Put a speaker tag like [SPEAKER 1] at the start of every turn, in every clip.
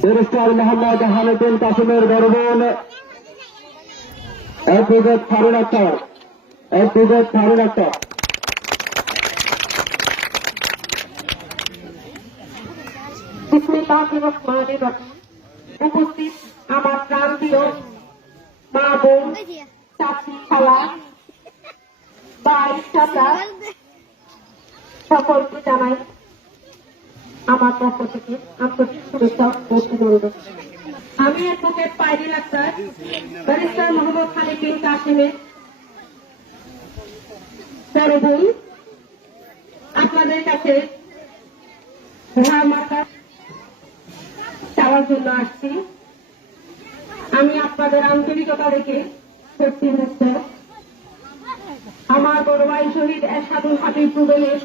[SPEAKER 1] Barrister Mohammad Hamidul কাসিমের বড় বোন অ্যাডভোকেট ফারুন আক্তার অ্যাডভোকেট ফারুন আক্তার
[SPEAKER 2] উপস্থিত আমার প্রান্তীয় মা বোন খালা চাচা, সকলকে জানাই আমার পক্ষ থেকে আন্তরিক শুভেচ্ছা ও অভিনন্দন আমি অ্যাডভোকেট পাইরিল আক্তার ব্যারিস্টার মোহাম্মদ খালিদ বিন কাসিমের বড় বোন আপনাদের কাছে চাওয়ার জন্য আসছি। আমি আপনাদের আন্তরিকতা দেখে সত্যি মুক্ত আমার বড় ভাই শহীদ এরশাদুল হাবিব রুবেলের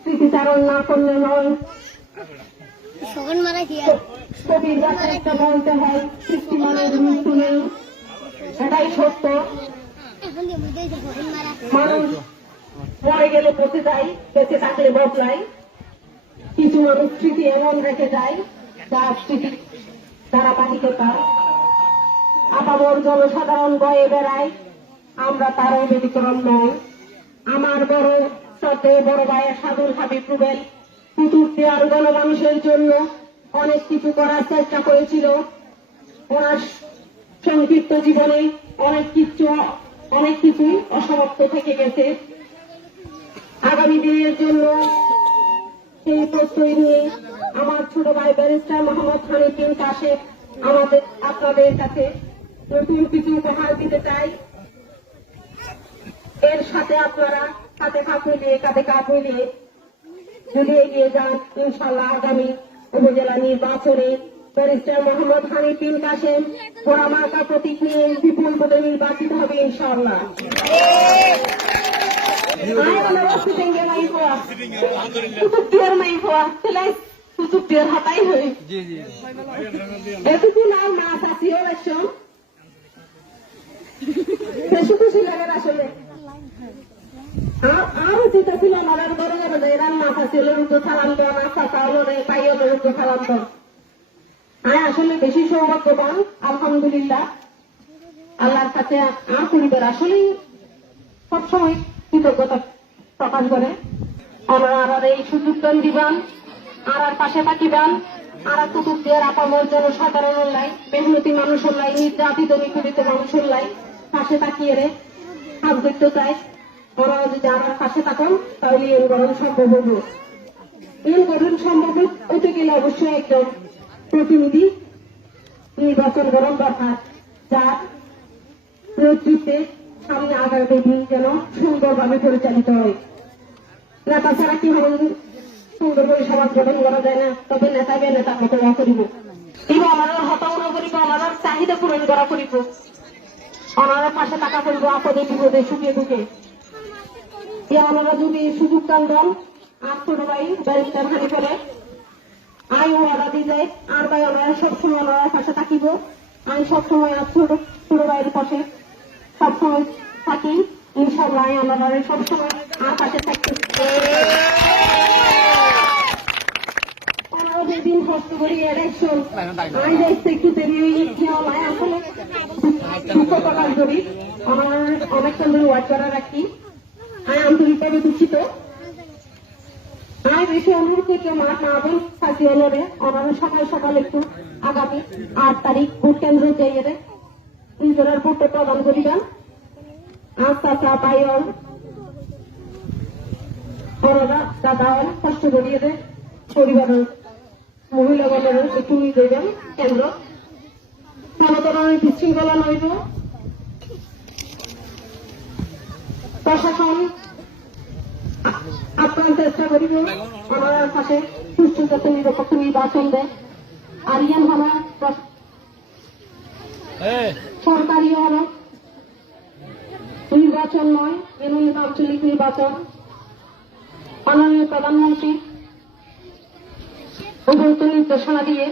[SPEAKER 2] স্মৃতিচারণ না করলে নয়। কবির একটা বলতে হয় সৃষ্টি মানের মৃত্যু নেই। এটাই সত্য। মানুষ মরে গেলে পচে যায় বেঁচে থাকলে বদলায়। কিছু মানুষ স্মৃতি এমন রেখে যায় যার স্মৃতি তারা পাখিকে পায় আপামর জনসাধারণ বয়ে বেড়ায় আমরা তারও ব্যতিক্রম নয় আমার বড় সত্যি বড় ভাইয়ের সাধুর হাবিব রুবেল। পুতুর দেওয়ার গণমানুষের জন্য অনেক কিছু করার চেষ্টা করেছিল। ওনার সংক্ষিপ্ত জীবনে অনেক কিছু, অনেক কিছুই অসমাপ্ত থেকে গেছে। আগামী দিনের জন্য সেই প্রত্যয় নিয়ে আমার ছোট ভাই ব্যারিস্টার মোহাম্মদ হানিফ বিন কাশেম আমাদের, আপনাদের কাছে নতুন কিছু উপহার দিতে চাই। এর সাথে আপনারা হাতে হাত মিলিয়ে, কাঁধে কাঁধ মিলিয়ে এগিয়ে যান ইনশাল্লাহ আগামী উপজেলা নির্বাচনে ব্যারিস্টার মোহাম্মদ হানিফ বিন কাশেম পোড়ামার্কা প্রতীক নিয়ে বিপুল পদে নির্বাচিত হবে ইনশাল্লাহ এটুকু নাম বেশি খুশি লাগে আসলে। আরও চিন্তা ছিল আমার বড় যাবে এরা মাছ আছে উদ্যোগ সালাম দেওয়া মাছ আসা হলো রে পাই হলো সালাম দেওয়া আমি আসলে বেশি সৌভাগ্যবান, আলহামদুলিল্লাহ। আল্লাহর কাছে আমার পরিবার আসলেই সবসময় কৃতজ্ঞতা প্রকাশ করে। আমরা আর এই সুযোগ দান দিবান, আর আর পাশে থাকিবান, আর আর কুকুর দিয়ে আপামর জনসাধারণ লাই মেহনতি মানুষ লাই নির্যাতিত, নিপীড়িত মানুষ লাই পাশে তাকিয়ে রে, হাত ধরতে চাই ওরা যদি আমার পাশে থাকুন, তাহলে এর গরম সম্ভব হব। এর গঠন সম্ভব হতে গেলে অবশ্যই একজন প্রতিনিধি নির্বাচন গরম দরকার যার নেতৃত্বে সামনে আগামী দিন যেন সুন্দরভাবে পরিচালিত হয়। নেতা ছাড়া কি হবে? সুন্দর করে সমাজ গঠন করা যায় না, তবে নেতাকে নেতা মতো করিব। এবং আমার হতাশা করিব আমার চাহিদা পূরণ করা করিব। ওনারা পাশে টাকা করিব, আপদে বিপদে সুখে দুঃখে। ওনারা যদি সুযোগ কাল দেন আর ছোট ভাই ব্যারিস্টার করে ওয়াদা দিয়ে যায় আর ভাই ওনারা সবসময় ওনারা পাশে থাকিব। আমি সবসময় আর ছোট ছোট পাশে সবসময় থাকি। ইনশাল্লাহ আমরা সবসময় আর পাশে থাকতে করি আমি একটু দেরি আমার আসলে দুঃখ প্রকাশ করি। আমার অনেক সুন্দর করা রাখি। আমি আন্তরিকভাবে দুঃখিত আমি বেশি অনুরোধ করছি আমার মা বোন সাথী হলরে আমার সকাল সকাল একটু আগামী আট তারিখ ভোট কেন্দ্র যাইয়ে নিজের ভোটে প্রদান করিবেন। আস্তে পাইল ওনারা দাদা কষ্ট করিয়ে পরিবারের মহিলাগণের একটু দেবেন কেন্দ্র। সমতরণের বিশৃঙ্খলা নইব প্রশাসন আপ্রাণ চেষ্টা করিব আমার কাছে সুষ্ঠু যাতে নিরপেক্ষ নির্বাচন দেয় আর ইয়ান সরকারি হলো। নির্বাচন নয় এমনি আঞ্চলিক নির্বাচন। মাননীয় প্রধানমন্ত্রী উপযুক্ত নির্দেশনা দিয়ে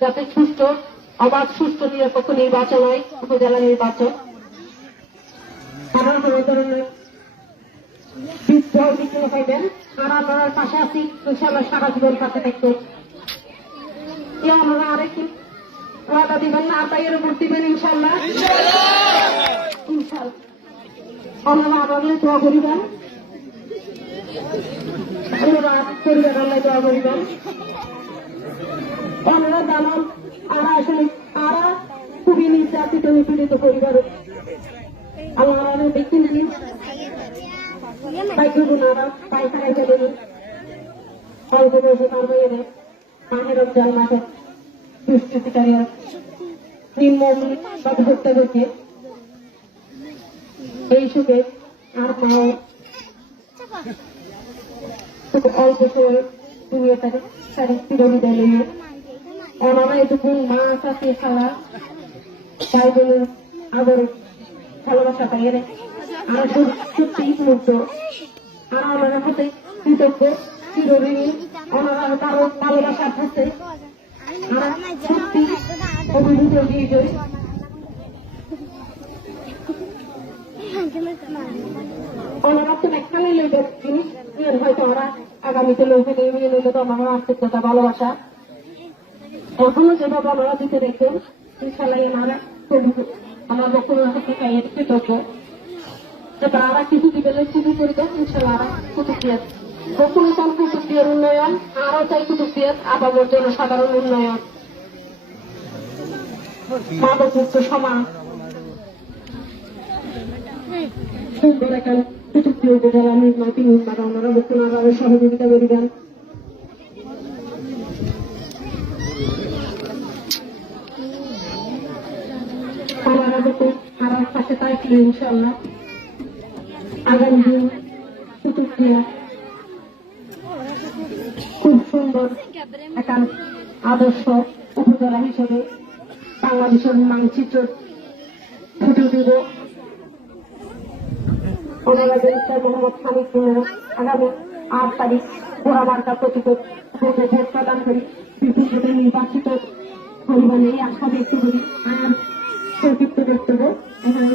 [SPEAKER 2] যাতে সুষ্ঠ অবাধ সুষ্ঠ নিরপেক্ষ নির্বাচন হয় উপজেলা নির্বাচন। আমার কোনো ধরনের বিঘ্ন হইবেন। আর আপনার পাশে আছি ইনশাল্লাহ সারা জীবন পাশে ইয়া আমরা আরেকটু ওয়াদা দিবেন না আতাইয়ের উপর দিবেন ইনশাল্লাহ আমরা আমাদের দোয়া করিবেন। আমরা পরিবার আমরা জানান আমরা আসলে আমরা খুবই নির্যাতিত নিপীড়িত পরিবার আল্লাহ আমাদের দেখছেন কি বাইকগুলো আমরা পায়খানায় ফেলে দিই অল্প বয়সে তার মেয়েরে মাহের জান্নাতে দুষ্কৃতিকারী নির্মম বা হত্যা করছে এই সুখে আর মাও অল্প সময় তুমি তাকে তাদের চিরবিদায় নিয়ে ওনারা এটুকু মা কাছে খাওয়া তাই জন্য আবার ভালোবাসা পাই রে আর সত্যি মুগ্ধ আর ওনারা কৃতজ্ঞ চিরঋণী ওনারা কারও ভালোবাসার হাতে হয়তো ওরা আগামীতে লইতে নিয়ে লইলে তো। আমার আর্থিকতা ভালোবাসা এখনও যেভাবে ওনারা দিতে দেখবেন ইনশাল্লাহ ওনারা আমার বক্তব্য থেকে কৃতজ্ঞ যে তারা কিছু দিবেন শুরু করে দেন, ইনশাল্লাহ ওরা কুতুব দিয়ে। কখনো চান কুতুব দিয়ার উন্নয়ন আরও চাই কুতুব দিয়ে আবামের জন্য সাধারণ উন্নয়ন মাদকমুক্ত নির্মাণ তিনি ওনারা মুখ্যনারা সহযোগিতা করিবেন ওনারা যখন আমার পাশে থাকলে ইনশাল্লাহ। খুব সুন্দর একটা আদর্শ উপজেলা হিসেবে বাংলাদেশের মানচিত্র ফুটে দিব আগামী আট তারিখ ঘোড়া মার্কা ভোটে ভোট প্রদান করি বিপুল নির্বাচিত পরিমাণে এই সংক্ষিপ্ত বক্তব্য এখানে